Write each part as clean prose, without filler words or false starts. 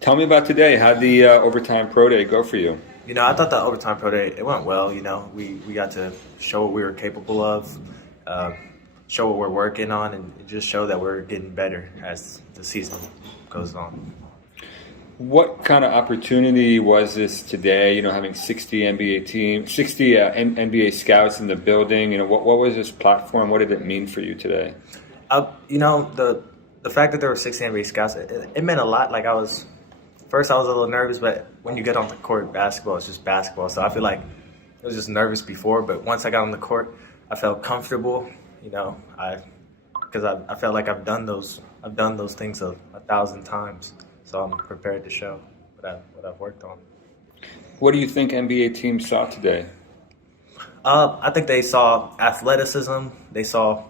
Tell me about today. How'd the overtime pro day go for you? I thought the overtime pro day it went well. We got to show what we were capable of, uh, show what we're working on, and just show that we're getting better as the season goes on. What kind of opportunity was this today? Having 60 NBA team, 60 NBA scouts in the building. What was this platform? What did it mean for you today? The fact that there were 60 NBA scouts, it meant a lot. First I was a little nervous, but when you get on the court, basketball is just basketball. So I feel like I was just nervous before, but once I got on the court, I felt comfortable. Because I felt like I've done those things a thousand times. So I'm prepared to show what I've worked on. What do you think NBA teams saw today? I think they saw athleticism. They saw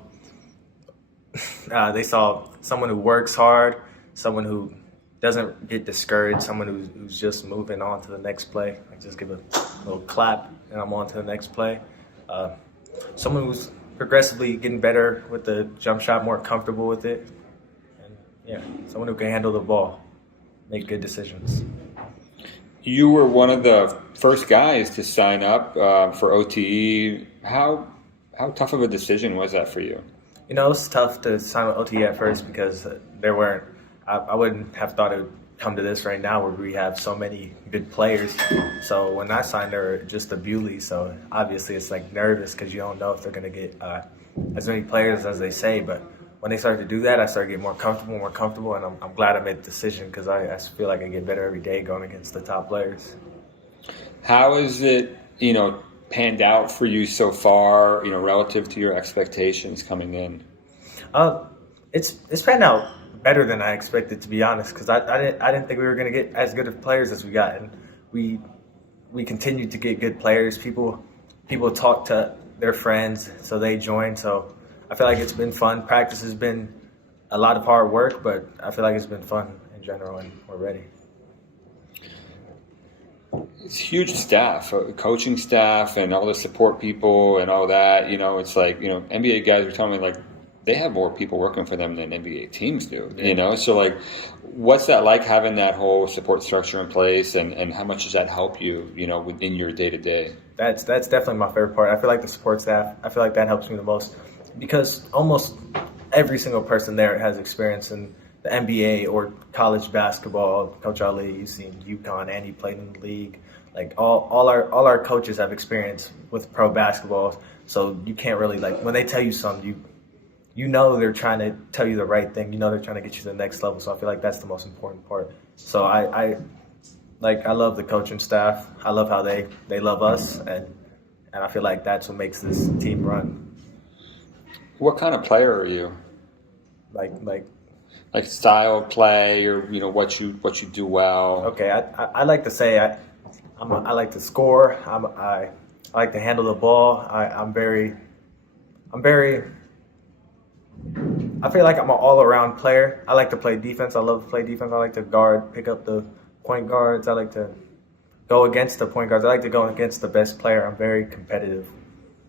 someone who works hard, someone who doesn't get discouraged, someone who's just moving on to the next play. I just give a little clap and I'm on to the next play. Someone who's progressively getting better with the jump shot, more comfortable with it. And yeah, someone who can handle the ball, make good decisions. You were one of the first guys to sign up for OTE. How tough of a decision was that for you? It was tough to sign with OTE at first because there weren't. I wouldn't have thought it would come to this right now where we have so many good players. So when I signed, they were just a Bewley. So obviously it's nervous because you don't know if they're going to get as many players as they say. But when they started to do that, I started getting more comfortable, and I'm glad I made the decision because I feel like I get better every day going against the top players. How is it, panned out for you so far, relative to your expectations coming in? It's panned out better than I expected, to be honest, because I didn't think we were going to get as good of players as we got, and we continued to get good players. People talk to their friends, so they join. So I feel like it's been fun. Practice has been a lot of hard work, but I feel like it's been fun in general, and we're ready. It's huge staff, coaching staff, and all the support people and all that. It's NBA guys are telling me they have more people working for them than NBA teams do. Yeah. So what's that like having that whole support structure in place, and how much does that help you, within your day to day? That's definitely my favorite part. I feel like the support staff. I feel like that helps me the most because almost every single person there has experience in the NBA or college basketball. Coach Ali, you've seen UConn, and he played in the league. All our coaches have experience with pro basketball, so you can't really when they tell you something, you know they're trying to tell you the right thing. They're trying to get you to the next level. So I feel like that's the most important part. So I love the coaching staff. I love how they love us, and I feel like that's what makes this team run. What kind of player are you? Like style play, or what you do well. Okay, I like to say I like to score. I like to handle the ball. I feel like I'm an all-around player. I like to play defense. I love to play defense. I like to guard, pick up the point guards. I like to go against the point guards. I like to go against the best player. I'm very competitive,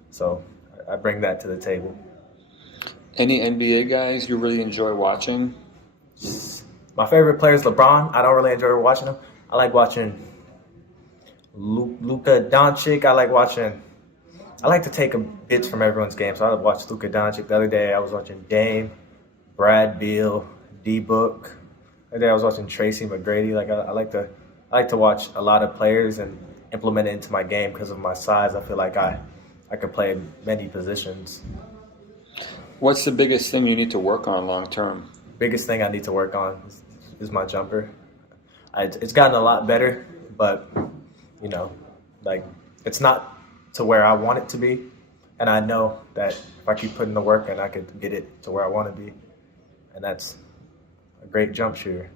so I bring that to the table. Any NBA guys you really enjoy watching? My favorite player is LeBron. I don't really enjoy watching him. I like watching Luka Doncic. I like to take bits from everyone's game. So I watched Luka Doncic the other day. I was watching Dame, Brad Beal, D-Book. The other day I was watching Tracy McGrady. I like to watch a lot of players and implement it into my game because of my size. I feel like I can play many positions. What's the biggest thing you need to work on long term? Biggest thing I need to work on is my jumper. It's gotten a lot better, but it's not to where I want it to be, and I know that if I keep putting the work in, I could get it to where I want to be, and that's a great jump shooter.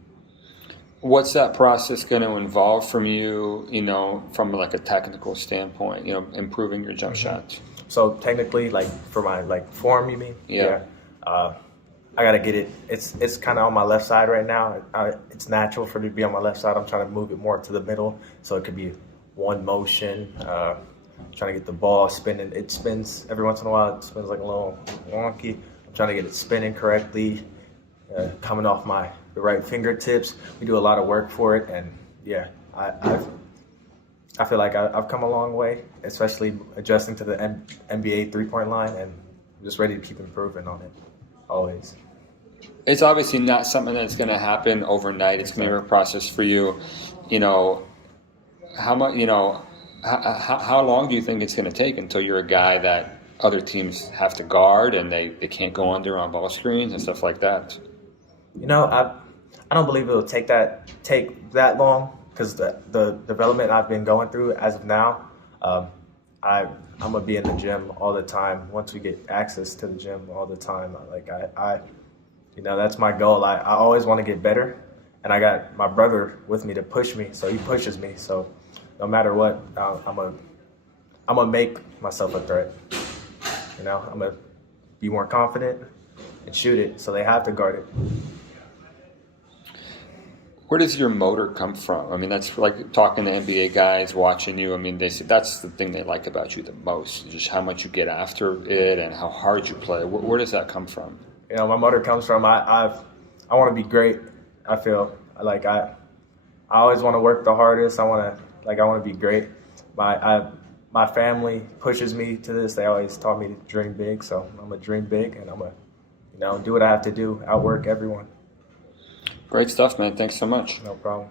What's that process going to involve from you, from a technical standpoint, improving your jump shots? So technically, for my form, you mean? Yeah. I got to get it. It's kind of on my left side right now. It's natural for it to be on my left side. I'm trying to move it more to the middle, so it could be one motion. Trying to get the ball spinning. It spins every once in a while. It spins a little wonky. I'm trying to get it spinning correctly, coming off my the right fingertips. We do a lot of work for it, and yeah, I feel like I've come a long way, especially adjusting to the NBA 3-point line, and I'm just ready to keep improving on it always. It's obviously not something that's going to happen overnight. It's going to be a process for you. You know, how much? You know, how long do you think it's going to take until you're a guy that other teams have to guard and they can't go under on ball screens and stuff like that? You know, I don't believe it'll take that long, because the development I've been going through as of now, I'm gonna be in the gym all the time. Once we get access to the gym all the time, you know, that's my goal. I always want to get better, and I got my brother with me to push me, so he pushes me. So no matter what, I'm gonna make myself a threat. You know, I'm gonna be more confident and shoot it. So they have to guard it. Where does your motor come from? I mean, that's like talking to NBA guys, watching you. I mean, they say that's the thing they like about you the most, just how much you get after it and how hard you play. Where does that come from? You know, my motor comes from I want to be great. I feel like I always want to work the hardest. I want to be great. My family pushes me to this. They always taught me to dream big, so I'm gonna dream big, and I'm gonna, you know, do what I have to do, outwork everyone. Great stuff, man. Thanks so much. No problem.